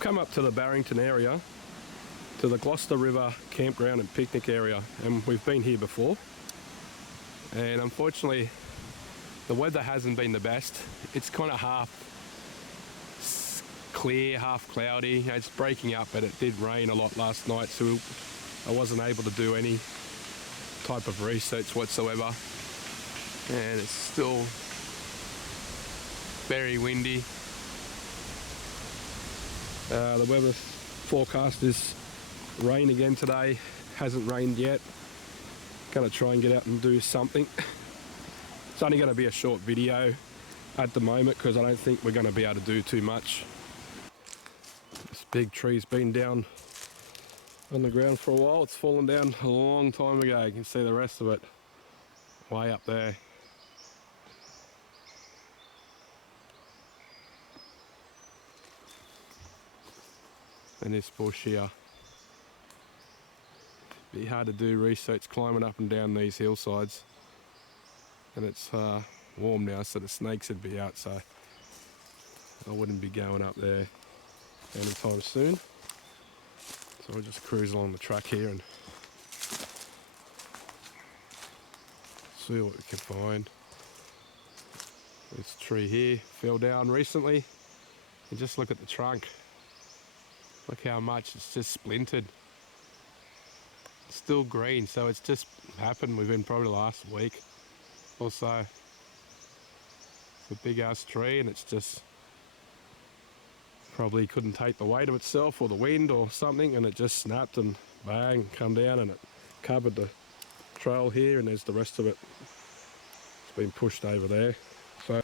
come up to the Barrington area, to the Gloucester River campground and picnic area, and we've been here before. And unfortunately, the weather hasn't been the best. It's kind of half clear, half cloudy. It's breaking up, but it did rain a lot last night, so I wasn't able to do any type of research whatsoever. And it's still very windy. The weather forecast is rain again today. Hasn't rained yet. Gonna try and get out and do something. It's only gonna be a short video at the moment because I don't think we're gonna be able to do too much. This big tree's been down on the ground for a while. It's fallen down a long time ago. You can see the rest of it way up there. And this bush here. Be hard to do research climbing up and down these hillsides. And it's warm now, so the snakes would be out, so I wouldn't be going up there anytime soon. So we'll just cruise along the track here and see what we can find. This tree here fell down recently, and just look at the trunk. Look how much it's just splintered. It's still green, so it's just happened within probably the last week or so. It's a big ass tree, and it's just probably couldn't take the weight of itself or the wind or something, and it just snapped and bang, come down, and it covered the trail here, and there's the rest of it. It's been pushed over there. So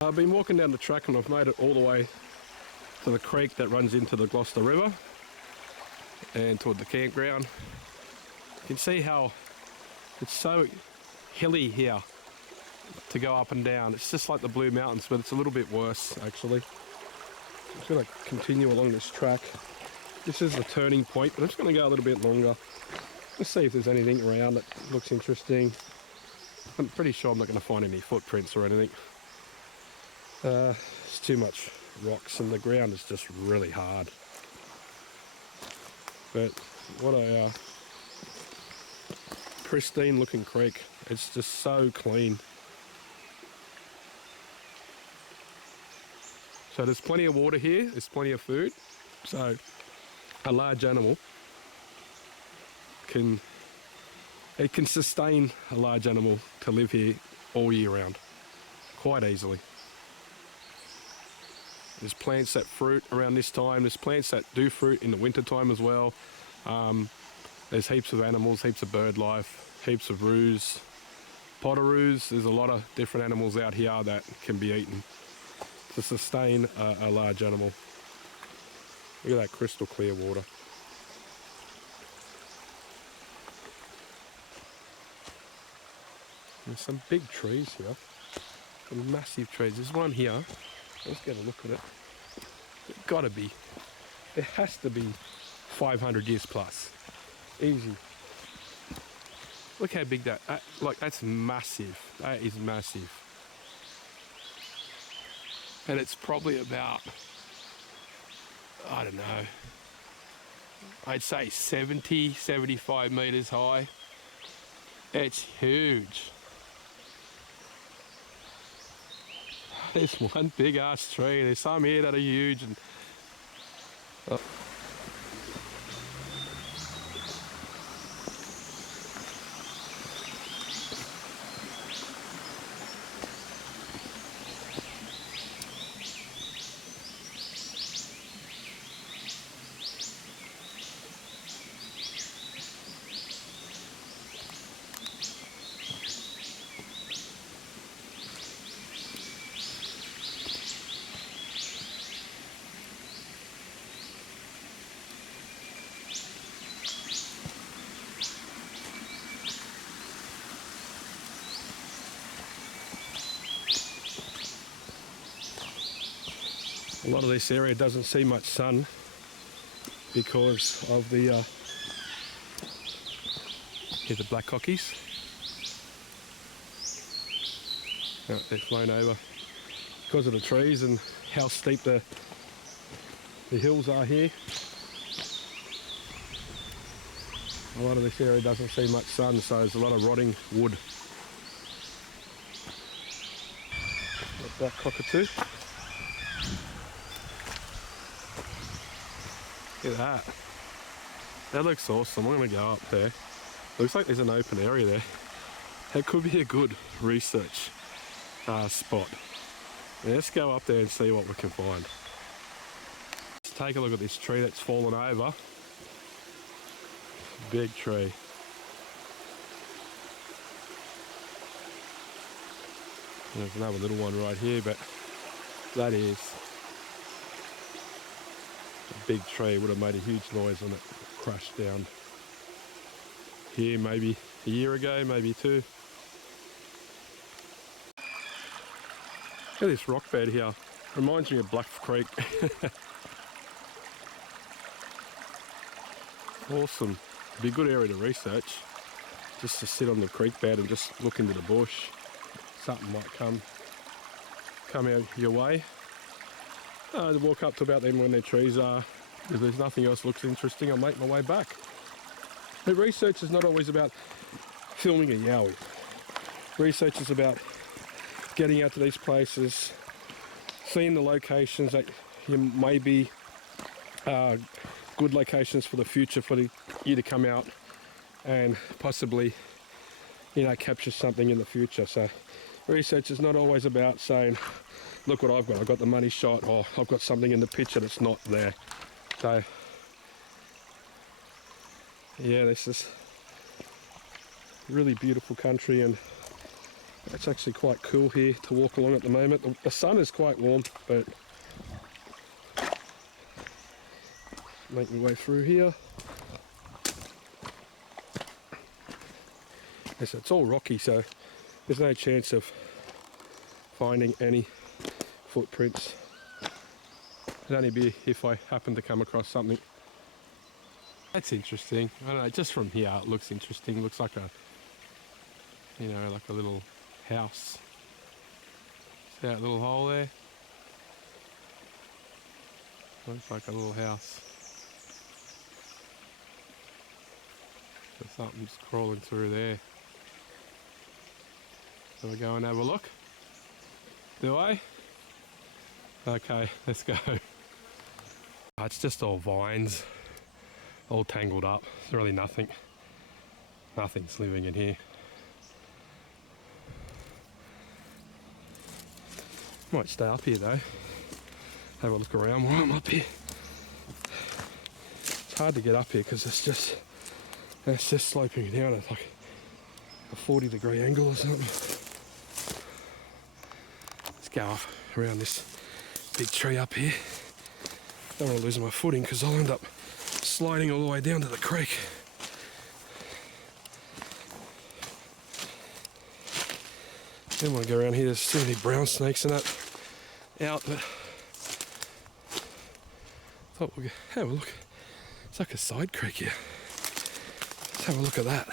I've been walking down the track, and I've made it all the way to the creek that runs into the Gloucester River and toward the campground. You can see how it's so hilly here to go up and down. It's just like the Blue Mountains, but it's a little bit worse actually. I'm just going to continue along this track. This is the turning point, but I'm just going to go a little bit longer. Let's see if there's anything around that looks interesting. I'm pretty sure I'm not going to find any footprints or anything. It's too much rocks, and the ground is just really hard. But what a pristine looking creek. It's just so clean. So there's plenty of water here, there's plenty of food. So a large animal can sustain a large animal to live here all year round, quite easily. There's plants that fruit around this time. There's plants that do fruit in the winter time as well. There's heaps of animals, heaps of bird life, heaps of roos, potoroos. There's a lot of different animals out here that can be eaten to sustain a large animal. Look at that crystal clear water. There's some big trees here, some massive trees. There's one here. Let's get a look at it. It's gotta be, it has to be 500 years plus. Easy. Look how big that, like that's massive. That is massive. And it's probably about, I don't know, I'd say 70, 75 meters high. It's huge. There's one big ass tree. There's some here that are huge. And A lot of this area doesn't see much sun because of the here's the black cockies. Oh, they've flown over because of the trees and how steep the hills are here. A lot of this area doesn't see much sun, so there's a lot of rotting wood. A black cockatoo. Look at that. That looks awesome. I'm going to go up there. Looks like there's an open area there. That could be a good research spot. Let's go up there and see what we can find. Let's take a look at this tree that's fallen over. Big tree. There's another little one right here, but that is a big tree. Would have made a huge noise when it crashed down here maybe a year ago, maybe two. Look at this rock bed here. Reminds me of Black Creek. Awesome. Be a good area to research. Just to sit on the creek bed and just look into the bush. Something might come out your way. Walk up to about them when their trees are. If there's nothing else looks interesting, I'll make my way back. But research is not always about filming a yowie. Research is about getting out to these places, seeing the locations that you may be good locations for the future for you to come out and possibly, you know, capture something in the future. So research is not always about saying, look what I've got the money shot, or I've got something in the picture that's not there. So yeah, this is really beautiful country, and it's actually quite cool here to walk along at the moment. The sun is quite warm, but make my way through here. Yes, it's all rocky, so there's no chance of finding any footprints. It'd only be if I happen to come across something. That's interesting. I don't know, just from here it looks interesting. Looks like a, you know, like a little house. See that little hole there? Looks like a little house. So something's crawling through there. So we go and have a look? Do I? Okay, let's go. It's just all vines, all tangled up. There's really nothing's living in here. Might stay up here though. Have a look around while I'm up here. It's hard to get up here because it's just sloping down at like a 40-degree angle or something. Let's go up around this big tree up here. Don't want to lose my footing because I'll end up sliding all the way down to the creek. Don't want to go around here. There's so many brown snakes and that out, but thought we'll have a look. It's like a side creek here. Let's have a look at that.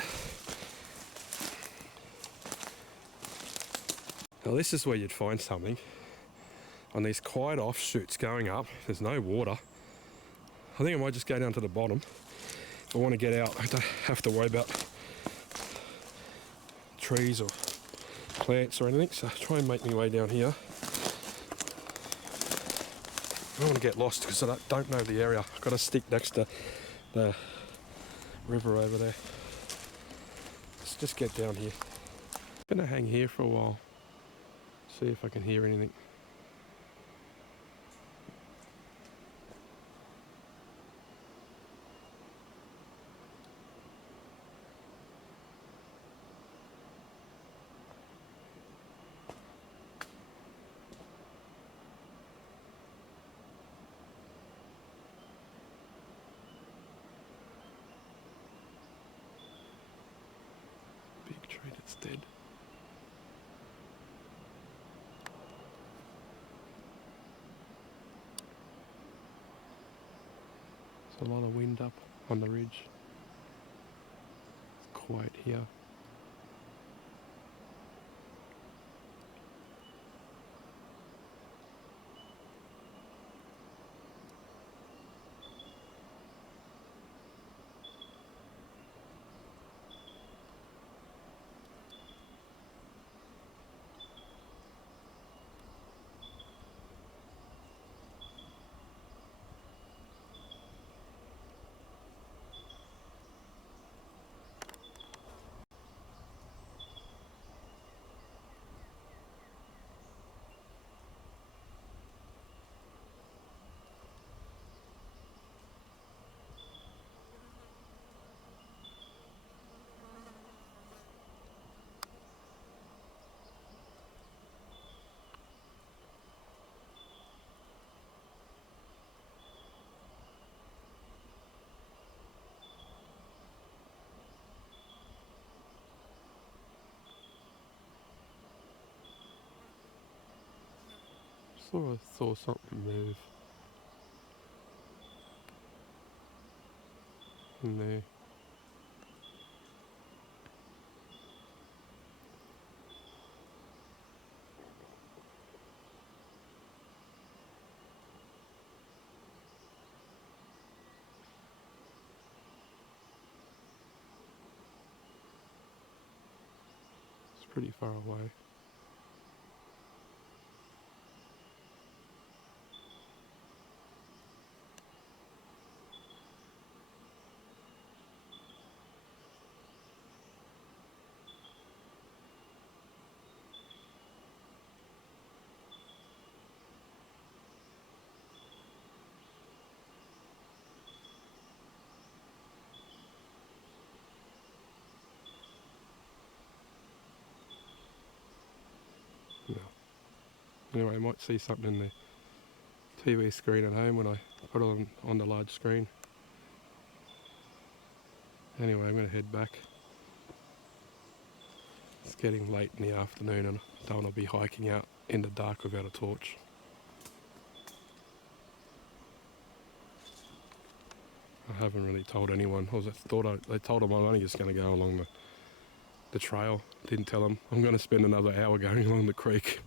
Now this is where you'd find something. On these quiet offshoots going up, there's no water. I think I might just go down to the bottom. If I want to get out, I don't have to worry about trees or plants or anything, so try and make my way down here. I don't want to get lost because I don't know the area. I've got to stick next to the river over there. Let's just get down here. I'm going to hang here for a while, see if I can hear anything. Tree that's dead. There's a lot of wind up on the ridge. It's quiet here. Sort of saw something move in there. It's pretty far away. No. Anyway, I might see something in the TV screen at home when I put it on the large screen. Anyway, I'm going to head back. It's getting late in the afternoon and I don't want to be hiking out in the dark without a torch. I haven't really told anyone. They told them I'm only just going to go along the trail. Didn't tell them I'm going to spend another hour going along the creek.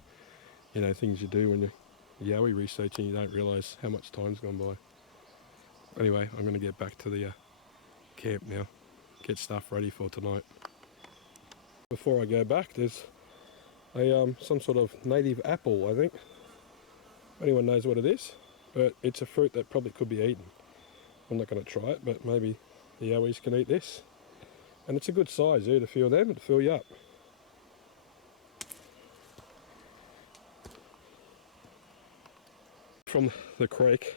You know, things you do when you're Yowie researching, you don't realise how much time's gone by. Anyway, I'm going to get back to the camp now, get stuff ready for tonight. Before I go back, there's a some sort of native apple, I think. Anyone knows what it is, but it's a fruit that probably could be eaten. I'm not going to try it, but maybe the Yowies can eat this. And it's a good size, to fill them, it'll fill you up. From the creek,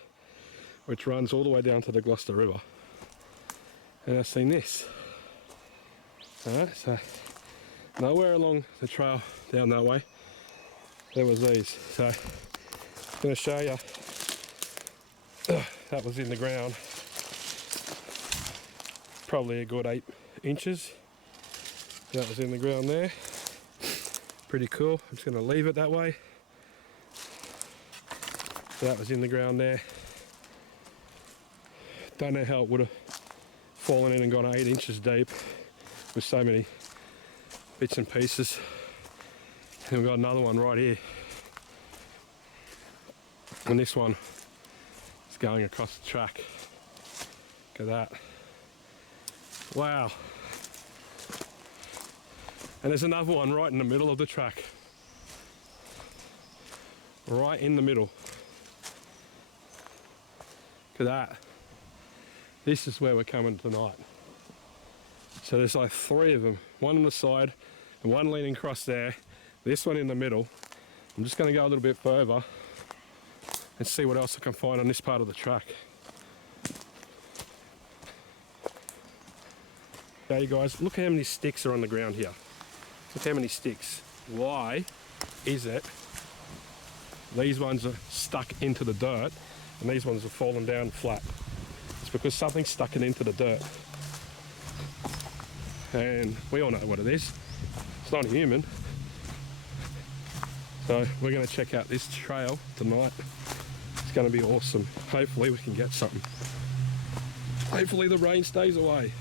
which runs all the way down to the Gloucester River. And I've seen this. Alright, so nowhere along the trail down that way, there was these. So I'm going to show you, that was in the ground, probably a good 8 inches. That was in the ground there. Pretty cool. I'm just going to leave it that way. So that was in the ground there. Don't know how it would have fallen in and gone 8 inches deep with so many bits and pieces. And we've got another one right here. And this one is going across the track. Look at that. Wow. And there's another one right in the middle of the track. Right in the middle. Look at that. This is where we're coming tonight. So there's like 3 of them. One on the side and one leaning across there. This one in the middle. I'm just going to go a little bit further and see what else I can find on this part of the track. Okay guys, look how many sticks are on the ground here. Look how many sticks. Why is it these ones are stuck into the dirt and these ones have fallen down flat? It's because something's stuck it into the dirt. And we all know what it is. It's not a human. So we're going to check out this trail tonight. It's going to be awesome. Hopefully we can get something. Hopefully the rain stays away.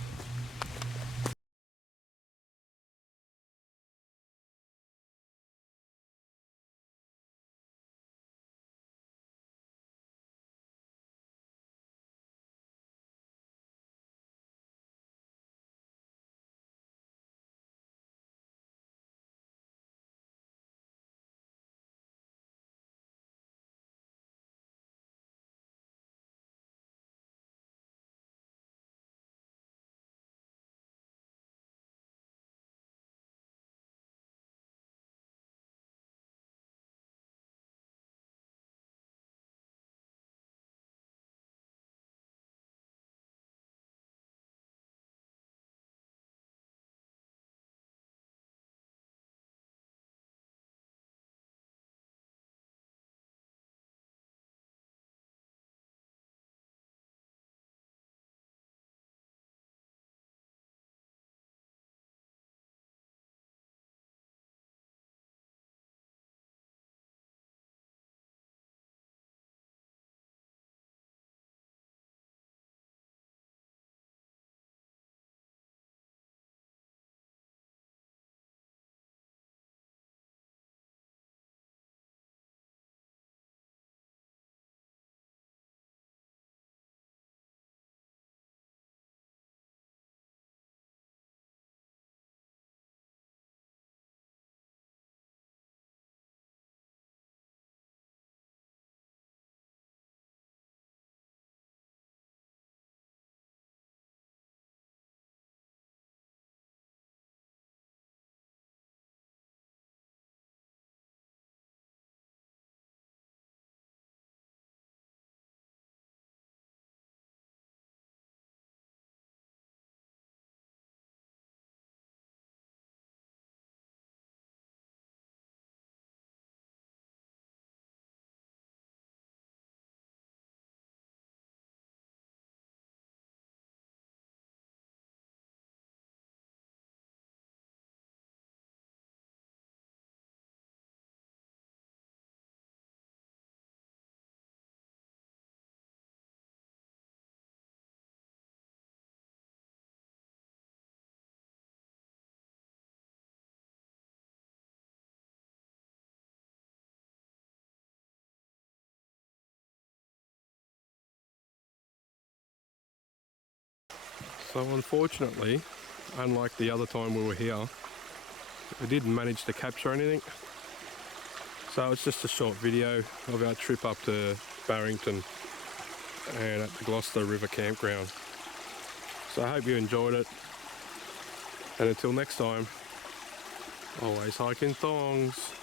So unfortunately, unlike the other time we were here, we didn't manage to capture anything. So it's just a short video of our trip up to Barrington and at the Gloucester River campground. So I hope you enjoyed it, and until next time, always hike in thongs.